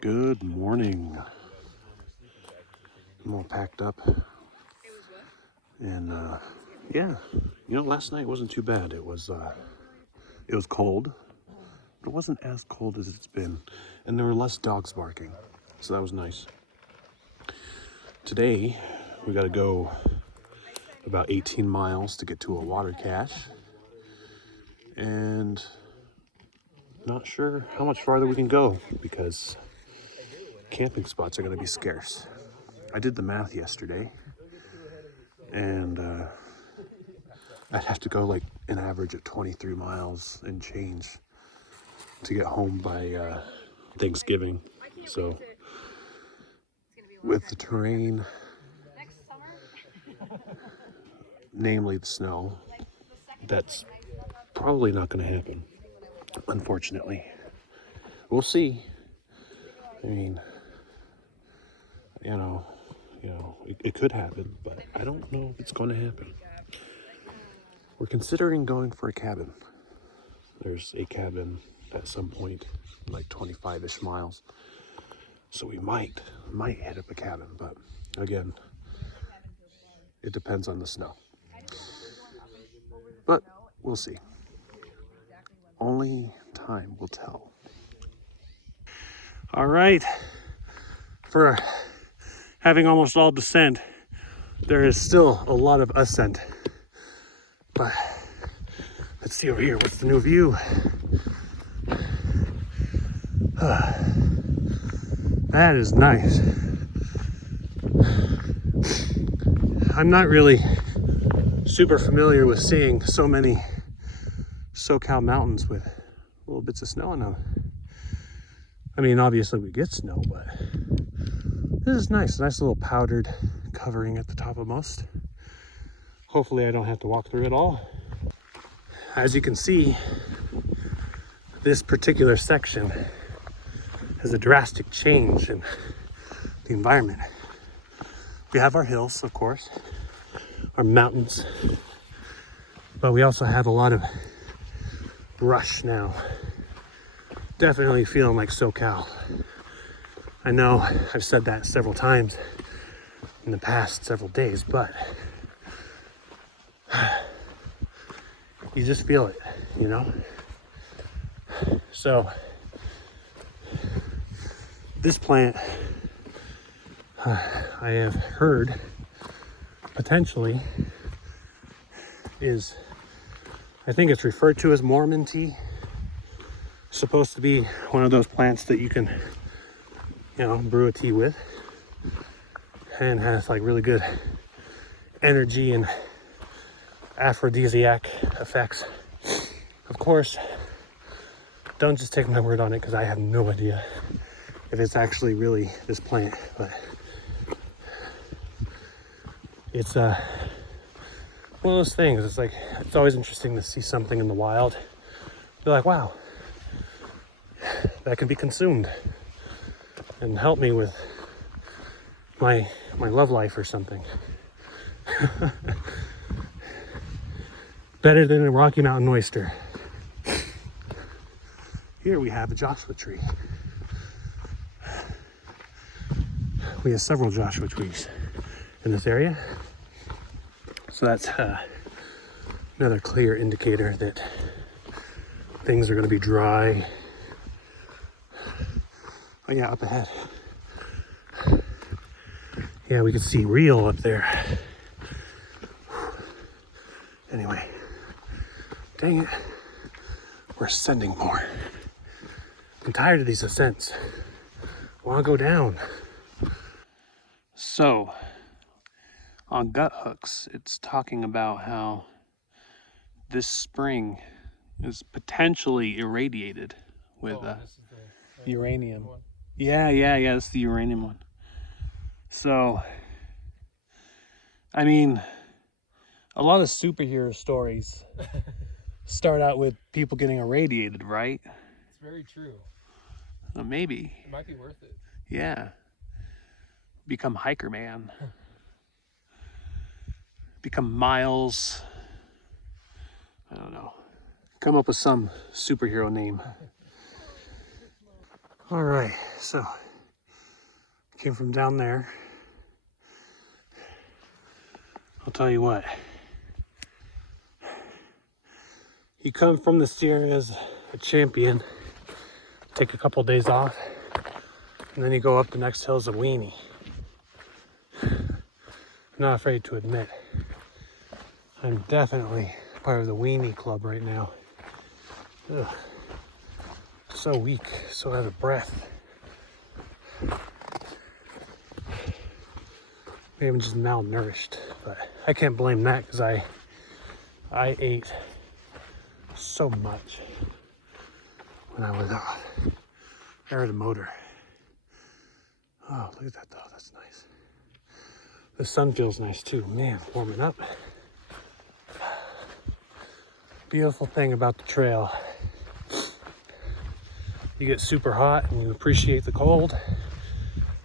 Good morning. I'm all packed up. And yeah, last night wasn't too bad. It was cold, but it wasn't as cold as it's been. And there were less dogs barking. So that was nice. Today, we gotta go about 18 miles to get to a water cache. And not sure how much farther we can go because camping spots are gonna be scarce. I did the math yesterday, and I'd have to go like an average of 23 miles and change to get home by Thanksgiving. So with the terrain, namely the snow, that's probably not going to happen, unfortunately. We'll see. I mean, it could happen, but I don't know if it's going to happen. We're considering going for a cabin. There's a cabin at some point, like 25-ish miles. So we might hit up a cabin, but again, it depends on the snow. But we'll see. Only time will tell. All right. For having almost all descent, there is still a lot of ascent. But let's see over here. What's the new view? That is nice. I'm not really super familiar with seeing so many SoCal mountains with little bits of snow on them. I mean, obviously we get snow, but this is nice. Nice little powdered covering at the top of most. Hopefully I don't have to walk through it all. As you can see, this particular section has a drastic change in the environment. We have our hills, of course, our mountains, but we also have a lot of brush now. Definitely feeling like SoCal. I know I've said that several times in the past several days, but you just feel it, So this plant, I have heard potentially is, I think it's referred to as Mormon tea. Supposed to be one of those plants that you can, brew a tea with, and has like really good energy and aphrodisiac effects. Of course, don't just take my word on it because I have no idea if it's actually really this plant, but it's one of those things. It's like, it's always interesting to see something in the wild. Be like, wow, that can be consumed and help me with my love life or something. Better than a Rocky Mountain oyster. Here we have a Joshua tree. We have several Joshua trees in this area. So that's another clear indicator that things are going to be dry. Oh yeah, up ahead. Yeah, we can see Rio up there. Anyway, dang it. We're ascending more. I'm tired of these ascents. I want to go down. So, on Gut Hooks, it's talking about how this spring is potentially irradiated with uranium. Yeah, it's the uranium one. So, I mean, a lot of superhero stories start out with people getting irradiated, right? It's very true. Maybe. It might be worth it. Yeah. Become Hiker Man. Become Miles. I don't know. Come up with some superhero name. All right, so Came from down there. I'll tell you what. You come from this area as a champion, take a couple days off, and then you go up the next hill as a weenie. I'm not afraid to admit, I'm definitely part of the weenie club right now. Ugh. So weak, so out of breath. Maybe I'm just malnourished, but I can't blame that because I ate so much when I was out. I heard a motor. Oh, look at that though, that's nice. The sun feels nice too. Man, warming up. Beautiful thing about the trail. You get super hot and you appreciate the cold.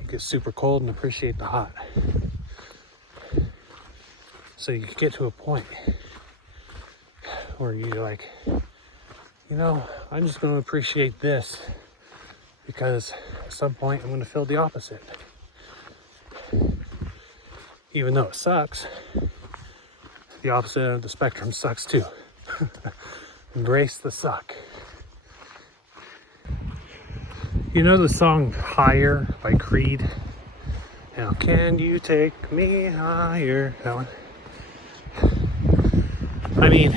You get super cold and appreciate the hot. So you get to a point where you're like, you know, I'm just going to appreciate this because at some point I'm going to feel the opposite. Even though it sucks, the opposite end of the spectrum sucks too. Embrace the suck. You know the song Higher by Creed? Now, can you take me higher? That one. I mean,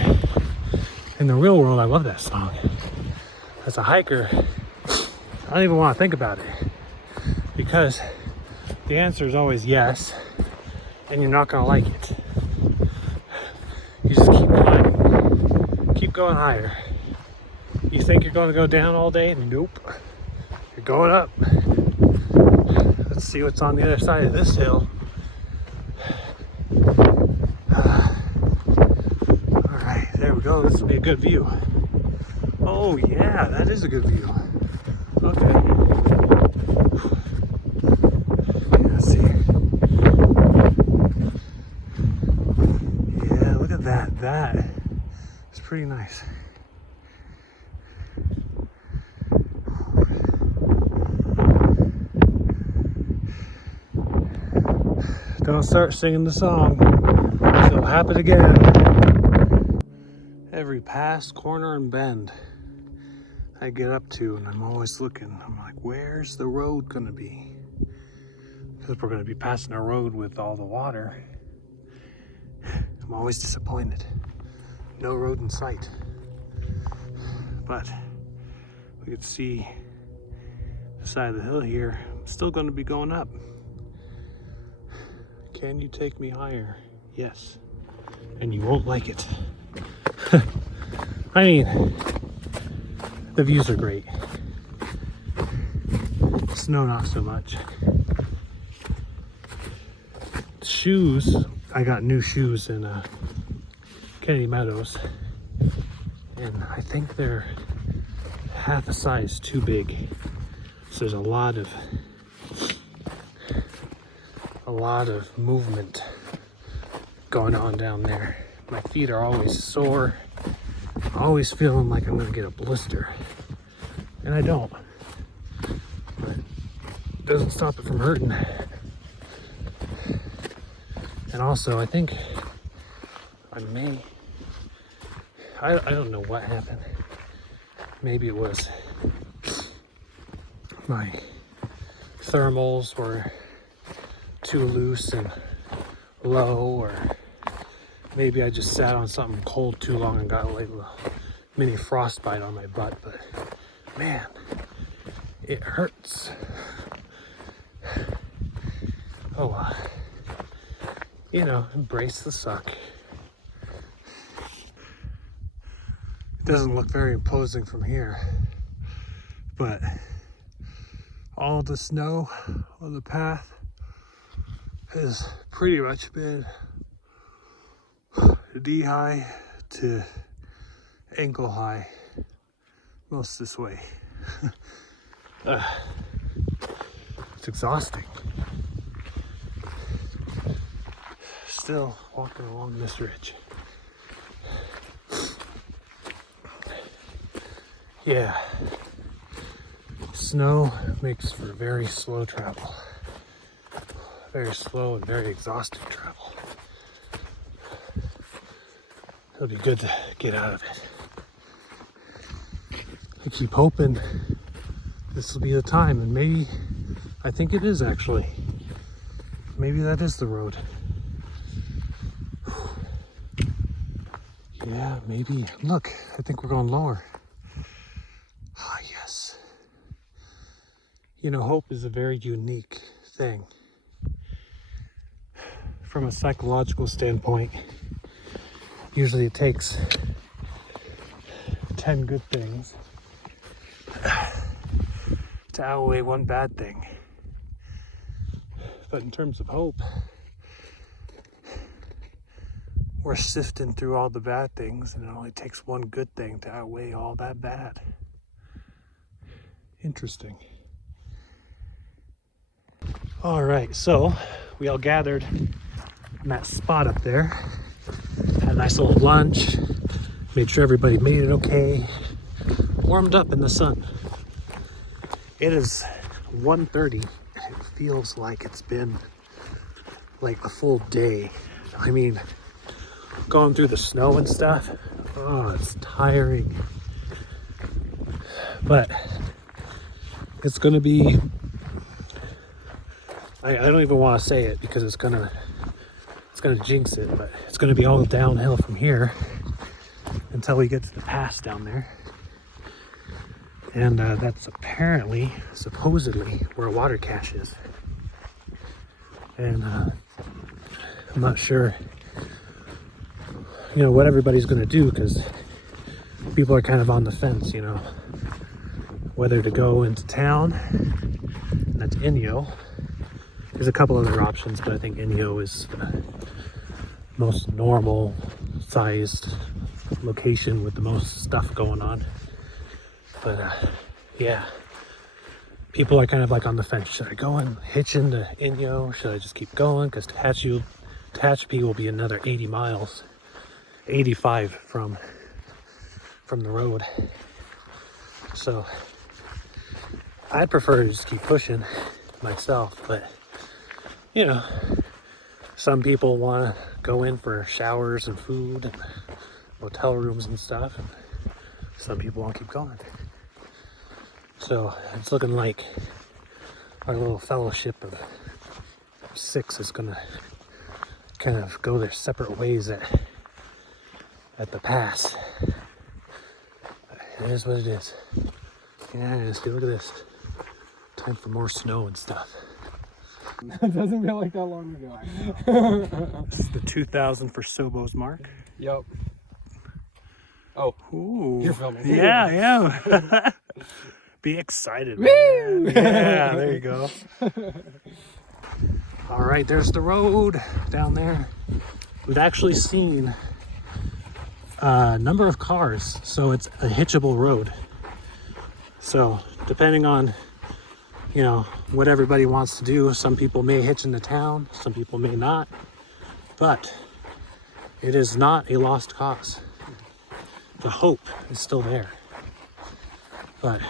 in the real world, I love that song. As a hiker, I don't even want to think about it because the answer is always yes, and you're not going to like it. You just keep climbing, keep going higher. You think you're going to go down all day? Nope. You're going up. Let's see what's on the other side of this hill. All right, there we go. This will be a good view. Oh yeah, that is a good view. Okay. Yeah, let's see. Yeah, look at that. That is pretty nice. Don't start singing the song. It'll happen again. Every pass, corner, and bend I get up to, and I'm always looking. I'm like, where's the road gonna be? Because we're gonna be passing a road with all the water. I'm always disappointed. No road in sight. But we could see the side of the hill here. I'm still gonna be going up. Can you take me higher? Yes. And you won't like it. I mean, the views are great. Snow not so much. Shoes, I got new shoes in Kennedy Meadows. And I think they're half a size too big. So there's a lot of movement going on down there. My feet are always sore, always feeling like I'm gonna get a blister, and I don't, but it doesn't stop it from hurting. And also I think I don't know what happened. Maybe it was my thermals were too loose and low, or maybe I just sat on something cold too long and got like a mini frostbite on my butt. But man, it hurts. Oh, you know, embrace the suck. It doesn't look very imposing from here, but all the snow on the path has pretty much been knee-high to ankle-high most this way. It's exhausting. Still walking along this ridge. Yeah, snow makes for very slow travel. very slow and very exhausting travel. It'll be good to get out of it. I keep hoping this will be the time, and maybe, I think it is actually. Maybe that is the road. Yeah, maybe. Look, I think we're going lower. Ah, yes. You know, hope is a very unique thing. From a psychological standpoint, usually it takes 10 good things to outweigh one bad thing. But in terms of hope, we're sifting through all the bad things, and it only takes one good thing to outweigh all that bad. Interesting. All right, so we all gathered in that spot up there, had a nice little lunch, made sure everybody made it okay, warmed up in the sun. It is 1:30, and it feels like it's been like a full day. I mean, going through the snow and stuff, oh, it's tiring. But it's gonna be, I don't even want to say it because it's gonna jinx it, but it's gonna be all downhill from here until we get to the pass down there. And that's apparently, supposedly, where a water cache is. And I'm not sure, you know, what everybody's gonna do, because people are kind of on the fence, you know, whether to go into town. That's Inyo. There's a couple other options, but I think Inyo is the most normal sized location with the most stuff going on. But yeah, people are kind of like on the fence. Should I go and hitch into Inyo? Should I just keep going? Because Tehachapi will be another 80 miles, 85 from the road. So I'd prefer to just keep pushing myself, but you know, some people want to go in for showers and food and hotel rooms and stuff, and some people want to keep going. So it's looking like our little fellowship of 6 is gonna kind of go their separate ways at the pass. It is what it is. Yeah, see, look at this. Time for more snow and stuff. It doesn't feel like that long ago. This is the 2000 for Sobo's mark. Yep. Oh, Ooh. you're filming. Yeah. Be excited, man. Yeah, there you go. All right, there's the road down there. We've actually seen a number of cars, so it's a hitchable road. So depending on, you know, what everybody wants to do, some people may hitch into town, some people may not, but it is not a lost cause. The hope is still there, but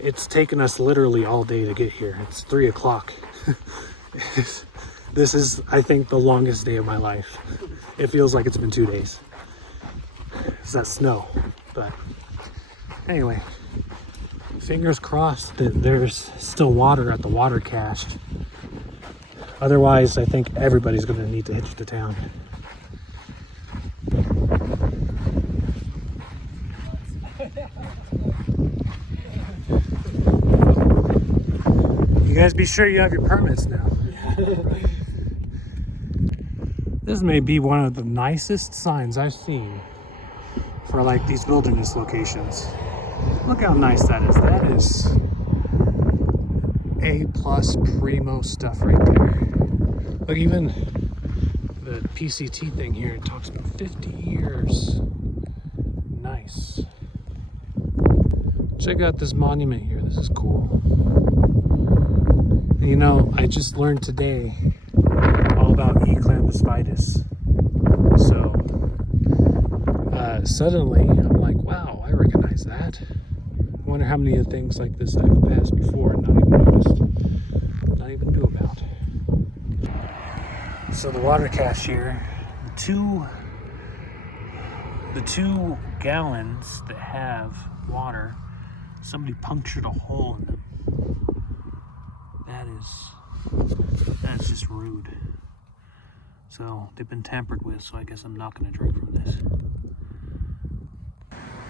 it's taken us literally all day to get here. It's 3 o'clock. This is, I think, the longest day of my life. It feels like it's been 2 days. It's that snow, but anyway, fingers crossed that there's still water at the water cache. Otherwise, I think everybody's going to need to hitch to town. You guys be sure you have your permits now. This may be one of the nicest signs I've seen for like these wilderness locations. Look how nice that is. That is A+ primo stuff right there. Look, even the PCT thing here, it talks about 50 years. Nice. Check out this monument here. This is cool. You know, I just learned today all about E. clambispitis. So suddenly I'm like, wow, I recognize that. I wonder how many of things like this I've passed before and not even noticed, not even knew about. So the water cashier, the two gallons that have water, somebody punctured a hole in them. That's just rude. So they've been tampered with, so I guess I'm not gonna drink from this.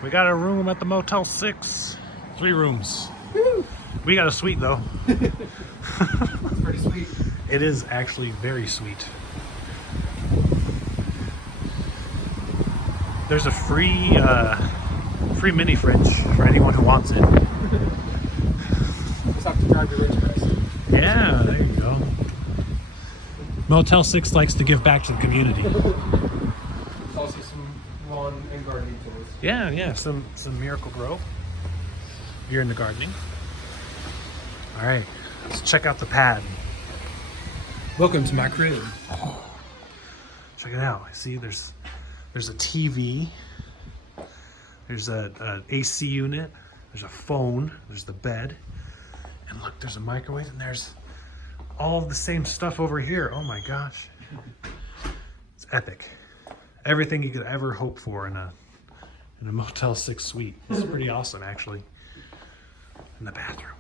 We got a room at the Motel 6. 3 rooms. Woo! We got a suite though. It's pretty sweet. It is actually very sweet. There's a free mini fridge for anyone who wants it. Just have to drive your rich price. Yeah, there you go. Motel 6 likes to give back to the community. Also some lawn and gardening tools. Yeah, some Miracle Grow. You're into gardening. All right, let's check out the pad. Welcome to my crib. Check it out. See, there's a TV. There's a AC unit. There's a phone. There's the bed. And look, there's a microwave, and there's all of the same stuff over here. Oh my gosh. It's epic. Everything you could ever hope for in a Motel 6 suite. This is pretty awesome, actually. In the bathroom.